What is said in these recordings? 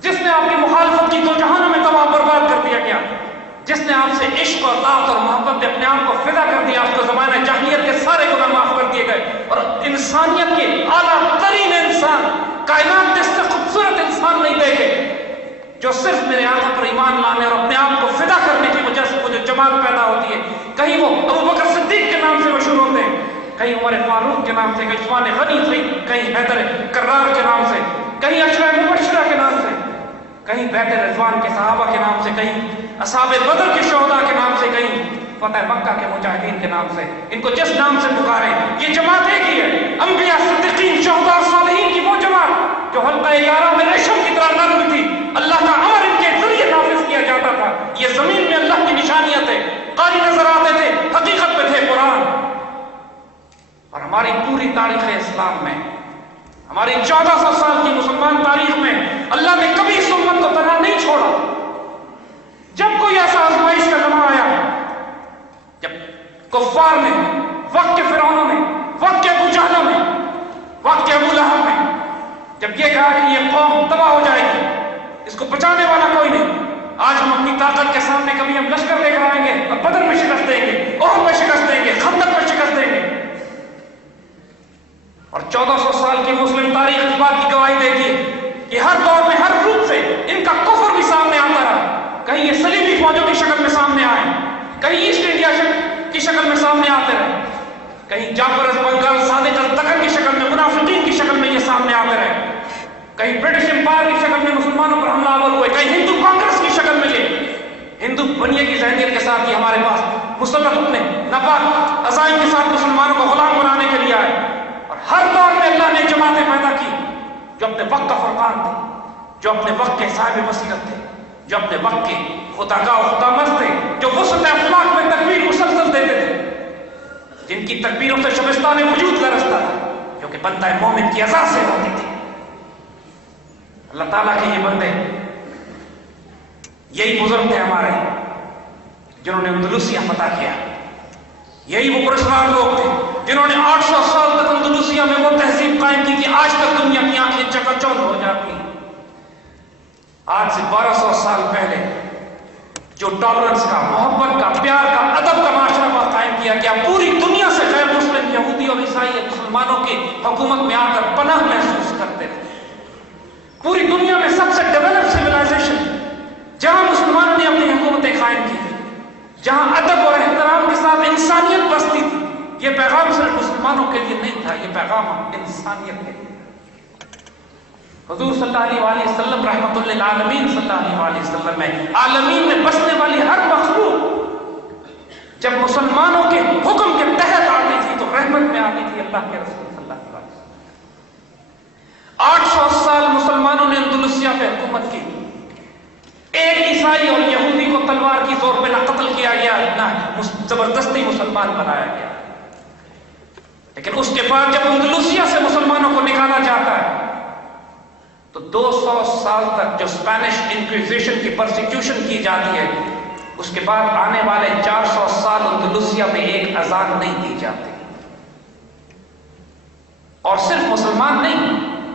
جس نے آپ کی مخالفت کی تو جہانوں میں تباہ برباد کر دیا گیا، جس نے آپ سے عشق اور طاعت اور محبت میں اپنے آپ کو فدا کر دیا، آپ کو زمانہ جاہلیت کے سارے گناہ معاف کر دیے گئے، اور انسانیت کے اعلیٰ ترین انسان، کائنات نے اس سے خوبصورت انسان نہیں دیکھے جو صرف میرے آقا پر ایمان لانے اور اپنے آپ کو فدا کرنے کی وجہ سے مجھے جماعت پیدا ہوتی ہے۔ کہیں وہ ابو بکر صدیق کے نام سے مشہور ہوتے ہیں، کہیں عمر فاروق کے نام سے، کہیں عثمان غنی، کہیں حیدر کرار کے نام سے، کہیں عشرہ مبشرہ کے نام سے، کہیں بیت رضوان کے صحابہ کے نام سے، کہیں اصحاب بدر کے شہداء کے نام سے، کہیں فتح مکہ کے مجاہدین کے نام سے۔ ان کو جس نام سے پکارے، یہ جماعت ایک ہی ہے، انبیاء، صدیقین، شہداء، صالحین کی وہ جماعت جو حلقہ یارہ میں ریشم کی طرح نرم تھی، اللہ کا امر ان کے ذریعے نافذ کیا جاتا تھا۔ یہ زمین میں اللہ کی نشانیاں تھے، قاری نظر آتے تھے، حقیقت میں تھے قرآن۔ اور ہماری پوری تاریخ اسلام میں، ہماری 1400 سال کی مسلمان تاریخ میں اللہ نے کبھی اس امت کو تنہا نہیں چھوڑا۔ جب کوئی ایسا آزمائش کا لمحہ آیا، جب کفار نے، وقت کے فرعونوں نے، وقت کے ابو جہلوں نے، وقت کے ابو لہب نے جب یہ کہا کہ یہ قوم تباہ ہو جائے گی، اس کو بچانے والا کوئی نہیں، آج ہم اپنی طاقت کے سامنے کبھی ہم لشکر لے کر آئیں گے اور بدر میں شکست دیں گے، احد میں شکست دیں گے، خندق میں شکست دیں گے۔ اور 1400 سال کی مسلم تاریخ اس بات کی گواہی دیتی ہے کہ ہر دور میں ہر روپ سے ان کا کفر بھی سامنے آتا رہا، کہیں یہ صلیبی فوجوں کی شکل میں سامنے آئے، کہیں ایسٹ انڈیا کی شکل میں سامنے آتے رہے، کہیں جعفر بنگال، صادق الدکن کی شکل میں، منافقین کی شکل میں یہ سامنے آتے رہے، کہیں برٹش امپائر کی شکل میں مسلمانوں پر حملہ آور ہوئے، کہیں ہندو کانگریس کی شکل میں یہ ہندو بنیے کی ذہنیت کے ساتھ ہی ہمارے پاس مسلط اپنے ناپاک عزائم کے ساتھ مسلمانوں کو غلام بنانے کے لیے آئے۔ اور ہر دور میں اللہ نے جماعتیں پیدا کی جو اپنے وقت کا فرقان تھے، جو اپنے وقت کے صاحب بصیرت تھے، جو اپنے وقت کے خودآگاہ و خودآمد تھے، جو وسط افلاک میں تکبیر مسلسل دیتے تھے، جن کی تکبیروں سے شبستان وجود لرزتا تھا، جو کہ بندہ مومن کی اذان سے ہوتی تھی۔ اللہ تعالیٰ کے یہ بندے، یہی بزرگ تھے ہمارے جنہوں نے اندلسیہ فتح کیا، یہی وہ پرسرار لوگ تھے جنہوں نے 800 سال تک اندلسیہ میں وہ تہذیب قائم کی کہ آج تک دنیا کی آنکھیں چکاچوند ہو جاتی ہیں۔ آج سے 1200 سال پہلے جو ٹالرنس کا، محبت کا، پیار کا، ادب کا معاشرہ قائم کیا گیا، پوری دنیا سے غیر مسلم یہودی اور عیسائی مسلمانوں کی حکومت میں آ کر پناہ محسوس کرتے تھے۔ پوری دنیا میں سب سے ڈیولپ سویلائزیشن جہاں مسلمانوں نے اپنی حکومتیں قائم کی، جہاں ادب اور احترام کے ساتھ انسانیت بستی تھی۔ یہ پیغام صرف مسلمانوں کے لیے نہیں تھا، یہ پیغام انسانیت کے لیے۔ حضور صلی اللہ علیہ وسلم رحمۃ للعالمین صلی اللہ علیہ وسلم میں عالمین میں بسنے والی ہر مخلوق جب مسلمانوں کے حکم کے تحت آتی تھی تو رحمت میں آتی تھی اللہ کے رسول صلی اللہ علیہ وسلم۔ 800 سال مسلمانوں نے اندلسیہ پہ حکومت کی، ایک عیسائی اور یہودی کو تلوار کی زور پہ نہ قتل کیا گیا نہ زبردستی مسلمان بنایا گیا، لیکن اس کے بعد جب اندلسیہ سے مسلمانوں کو نکالا جاتا ہے تو 200 سال تک جو اسپینش انکویزیشن کی پرسیکیوشن کی جاتی ہے، اس کے بعد آنے والے 400 سال اندلسیہ میں ایک اذان نہیں دی جاتی۔ اور صرف مسلمان نہیں،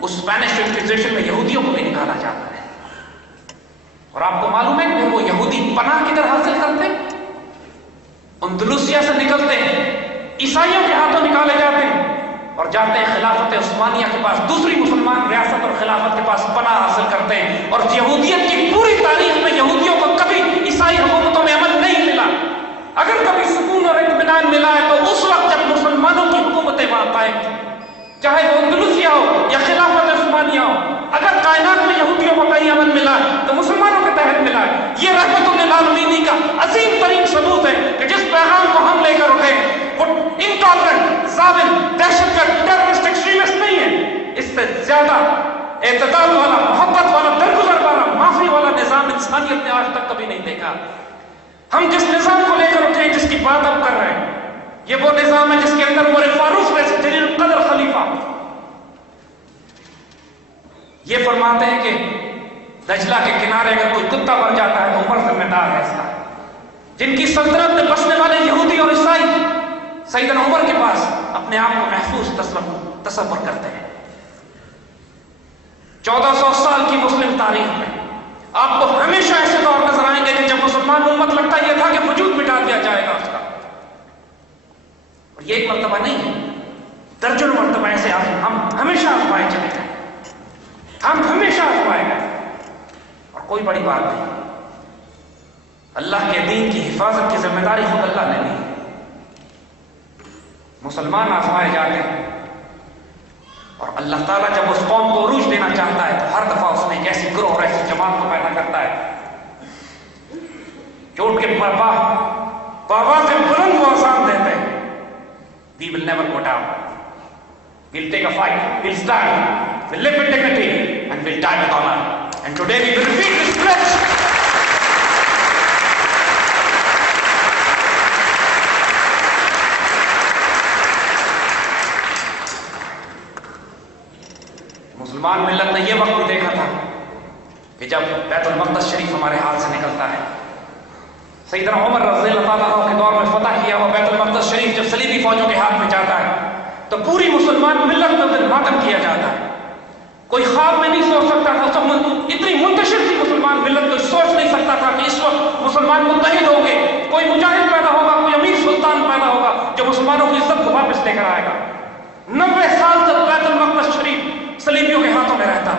اس اسپینش انکویزیشن میں یہودیوں کو بھی نکالا جاتا ہے۔ اور آپ کو معلوم ہے کہ وہ یہودی پناہ کدھر حاصل کرتے ہیں؟ اندلسیہ سے نکلتے ہیں، عیسائیوں کے ہاتھوں نکالے جاتے ہیں اور جاتے ہیں خلافت عثمانیہ کے پاس، دوسری مسلمان ریاست اور خلافت کے پاس پناہ حاصل کرتے ہیں۔ اور یہودیت کی پوری تاریخ میں یہودیوں کو کبھی عیسائی حکومتوں میں امن نہیں ملا۔ اگر کبھی سکون اور اطمینان ملا ہے تو اس وقت جب مسلمانوں کی حکومتیں وہاں قائم تھیں، چاہے وہ اندلسیہ ہو یا خلافت عثمانیہ ہو۔ اگر کائنات میں یہودیوں کو کہیں امن ملا ہے تو مسلمانوں کے تحت ملا ہے۔ یہ رحمت للعالمین کا عظیم ترین ثبوت ہے کہ جس پیغام کو ہم لے کر اٹھے وہ انٹالرنٹ، ظالم، دہشت گرد، ٹیررسٹ، ایکسٹریمسٹ نہیں ہے۔ اس سے زیادہ اعتدال والا، محبت والا، درگزر والا، معافی والا نظام انسانیت نے آج تک کبھی نہیں دیکھا۔ ہم جس نظام کو لے کر اٹھے، جس کی بات اب کر رہے ہیں، یہ وہ نظام ہے جس کے اندر عمر فاروق جیسے جلیل القدر خلیفہ یہ فرماتے ہیں کہ دجلہ کے کنارے اگر کوئی کتا مر جاتا ہے تو عمر ذمہ دار ہے اس کا۔ جن کی سلطنت میں بسنے والے یہودی اور عیسائی سیدنا عمر کے پاس اپنے آپ کو محفوظ تصور کرتے ہیں۔ 1400 سال کی مسلم تاریخ میں اس کا. اور یہ ایک مرتبہ نہیں ہے، درجنوں مرتبہ ایسے ہم ہمیشہ آزمائے چلے گئے، ہم ہمیشہ آزمائے گئے. اور کوئی بڑی بات نہیں، اللہ کے دین کی حفاظت کی ذمہ داری خود اللہ نے لی. مسلمان آزمائے جاتے ہیں، اور اللہ تعالیٰ جب اس قوم کو عروج دینا چاہتا ہے تو ہر دفعہ اس نے ایک ایسی گروہ اور ایسی جماعت کو پیدا کرتا ہے جو اٹھ کے بابا سے بلند وہ آسان دیتے ہیں. We will never go down. We'll take a fight. We'll stand. We'll live with dignity and we'll die with honor. And today we will repeat this pledge. مسلمان ملت نے یہ وقت بھی دیکھا تھا کہ جب بیت المقدس شریف ہمارے ہاتھ سے نکلتا ہے. سیدنا عمر رضی اللہ تعالیٰ عنہ کے دور میں فتح کیا ہوا بیت المقدس شریف جب صلیبی فوجوں کے ہاتھ میں جاتا ہے تو پوری مسلمان ملت میں دن ماتم کیا جاتا ہے. کوئی خواب میں نہیں سوچ سکتا تھا، اتنی منتشر تھی مسلمان ملت، کوئی سوچ نہیں سکتا تھا کہ اس وقت مسلمان متحد ہوں گے، کوئی مجاہد پیدا ہوگا، کوئی امیر سلطان پیدا ہوگا جو مسلمانوں کی عزت کو واپس لے کر آئے گا. 90 سال تک بیت المقدس شریف صلیبیوں کے ہاتھوں میں رہتا،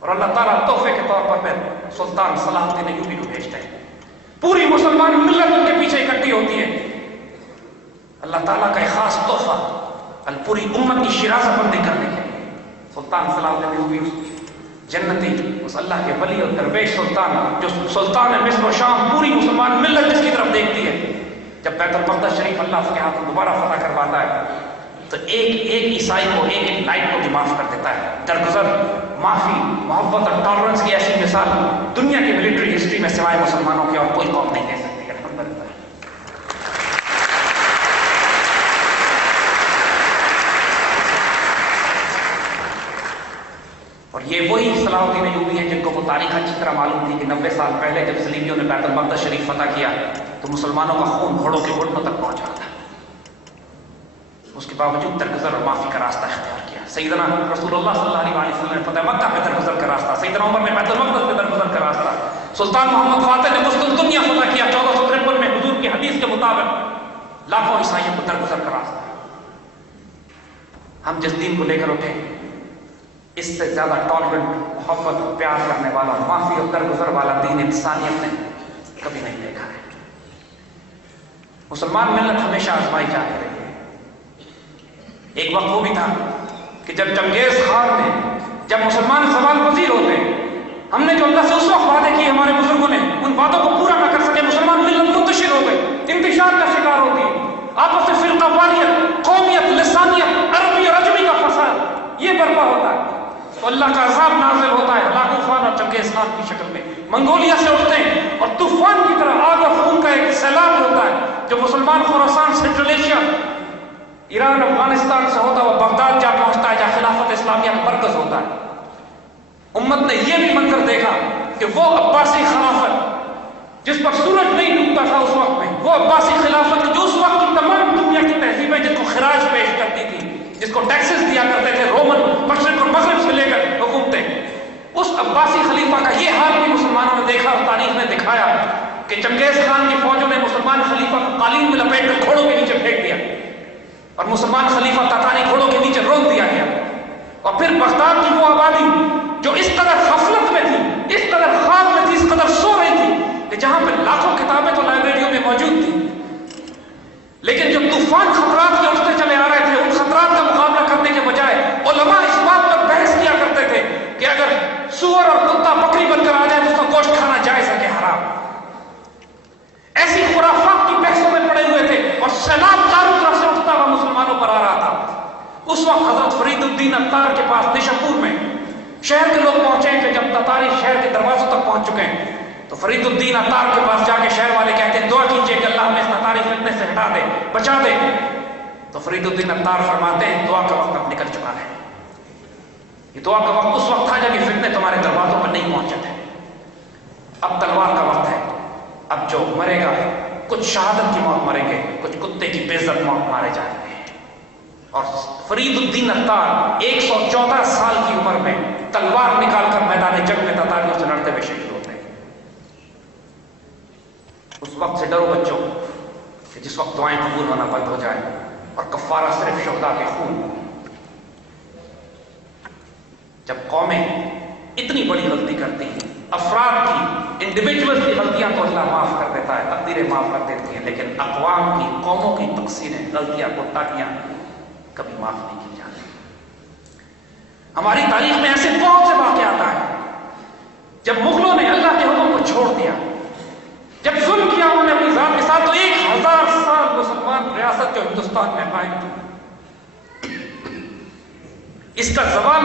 اور اللہ تعالیٰ تحفے کے طور پر پھر سلطان صلاح الدین ایوبی کو بھیجتے ہیں. پوری مسلمان ملت ان کے پیچھے اکٹھی ہوتی ہے. اللہ تعالیٰ کا ایک خاص تحفہ پوری امت کی شرازہ بندی کرنے کے لیے سلطان صلاح الدین ایوبی جنتی، اس اللہ کے ولی اور درویش سلطان جو سلطان مصر و شام، پوری مسلمان ملت جس کی طرف دیکھتی ہے. جب بیت المقدس شریف اللہ کے ہاتھوں دوبارہ فتح کرواتا ہے تو ایک عیسائی کو ایک لائٹ کو بھی معاف کر دیتا ہے. درگزر، معافی، محبت اور ٹالرنس کی ایسی مثال دنیا کی ملٹری ہسٹری میں سوائے مسلمانوں کی اور کوئی قوم نہیں دے سکتی. الحمدللہ. اور یہ وہی صلاح الدین ایوبی ہیں جن کو وہ تاریخ اچھی طرح معلوم تھی کہ 90 سال پہلے جب صلیبیوں نے بیت المقدس شریف فتح کیا تو مسلمانوں کا خون گھوڑوں کے گھٹنوں تک پہنچا تھا. اس کے باوجود درگزر اور معافی کا راستہ اختیار کیا. سیدنا رسول اللہ صلی اللہ علیہ وسلم نے فتح مکہ پہ درگزر کا راستہ، سیدنا عمر نے بیت المقدس پہ درگزر کا راستہ، سلطان محمد فاتح نے مسلم دنیا فتح کیا 1453 میں حضور کی حدیث کے مطابق لاکھوں عیسائیوں کو درگزر کا راستہ. ہم جس دین کو لے کر اٹھے اس سے زیادہ ٹالرنٹ، محبت اور پیار کرنے والا، معافی اور درگزر والا دین انسانیت نے کبھی نہیں دیکھا ہے. مسلمان ملت ہمیشہ آزمائی جاتی رہی ہے. ایک وقت وہ بھی تھا کہ جب چنگیز خان نے، جب مسلمان سوال پذیر ہوتے، ہم نے جو اللہ سے اس وقت وعدے کیے ہمارے بزرگوں نے ان وعدوں کو پورا نہ کر سکے، مسلمان ملت منتشر ہو گئی، انتشار کا شکار ہوتی ہے، آپس میں فرقہ واریت، قومیت، لسانیت، عربی اور عجمی کا فساد یہ برپا ہوتا ہے تو اللہ کا عذاب نازل ہوتا ہے ہلاکو خان اور چنگیز خان کی شکل میں. منگولیا سے اٹھتے ہیں اور طوفان کی طرح آگ و خون کا ایک سیلاب ہوتا ہے جو مسلمان خراسان، سنٹرل ایشیا، ایران، افغانستان سے ہوتا ہوا بغداد جا پہنچتا ہے جہاں خلافت اسلامیہ کا مرکز ہوتا ہے. امت نے یہ بھی منظر دیکھا کہ وہ عباسی خلافت جس پر سورج نہیں ڈوبتا تھا اس وقت میں، وہ عباسی خلافت جو اس وقت کی تمام دنیا کی تہذیبیں جس کو خراج پیش کرتی تھی، جس کو ٹیکسز دیا کرتے تھے رومن، مشرق اور مغرب سے لے کر حکومتیں، اس عباسی خلیفہ کا یہ حال بھی مسلمانوں نے دیکھا اور تاریخ نے دکھایا کہ چنگیز خان کی فوجوں نے مسلمان خلیفہ کو قالین میں لپیٹ کر گھوڑوں کے نیچے پھینک دیا اور مسلمان خلیفہ تاتانی گھوڑوں کے نیچے رون دیا گیا. اور پھر بغداد کی وہ آبادی جو اس قدر غفلت میں تھی، اس قدر خواب میں تھی، اس قدر سو رہی تھی کہ جہاں پہ لاکھوں کتابیں تو لائبریریوں میں موجود تھی، لیکن جو طوفان خطرات کے اٹھتے چلے آ رہے تھے، ان خطرات کا مقابلہ کرنے کے بجائے علماء اس بات پر بحث کیا کرتے تھے کہ اگر سور اور کتا بکری بن کر آ جائے تو اس کا گوشت کھانا جائز ہے کہ حرام. ایسی خرافات کی بحثوں میں پڑے ہوئے تھے اور سیلاب چاروں طرف سے اٹھتا ہوا مسلمانوں پر آ رہا تھا. اس وقت حضرت فرید الدین اتار کے پاس نشاپور میں شہر کے لوگ پہنچے کہ جب تتاری شہر کے دروازوں تک پہنچ چکے ہیں تو فرید الدین اتار کے پاس جا کے شہر والے کہتے ہیں دعا کیجئے کہ اللہ ہمیں اس تتاری فتنے سے ہٹا دے، بچا دے. تو فرید الدین اتار فرماتے ہیں دعا کا وقت اب نکل چکا ہے. یہ دعا کا وقت اس وقت تھا جب یہ فتنے تمہارے دروازوں پر نہیں پہنچے تھے. اب تلوار کا وقت ہے. اب جو مرے گا کچھ شہادت کی موت مریں گے، کچھ کتے کی بے عزت موت مارے جائیں گے. اور فرید الدین اتار 114 سال کی عمر میں تلوار نکال کر میدان جنگ میں تتاریوں سے لڑتے ہوئے شہید ہوتے ہیں. اس وقت سے ڈرو بچوں، کہ جس وقت دعائیں قبول ہونا بند ہو جائے اور کفارہ صرف شہداء کے خون. جب قومیں اتنی بڑی غلطی کرتی ہیں، افراد کی انڈیویجول کی غلطیاں تو اللہ معاف کر دیتا ہے، تقدیریں معاف کر دیتی ہیں، لیکن اقوام کی، قوموں کی تقصیریں، غلطیاں، کوتاہیاں کبھی معاف نہیں کی جاتی. ہماری تاریخ میں ایسے بہت سے واقعات آئے جب مغلوں نے اللہ کے حکم کو چھوڑ دیا، جب ظلم کیا انہوں نے اپنی ذات کے ساتھ، تو 1000 سال مسلمان ریاست جو ہندوستان میں قائم تھی، اس کا زوال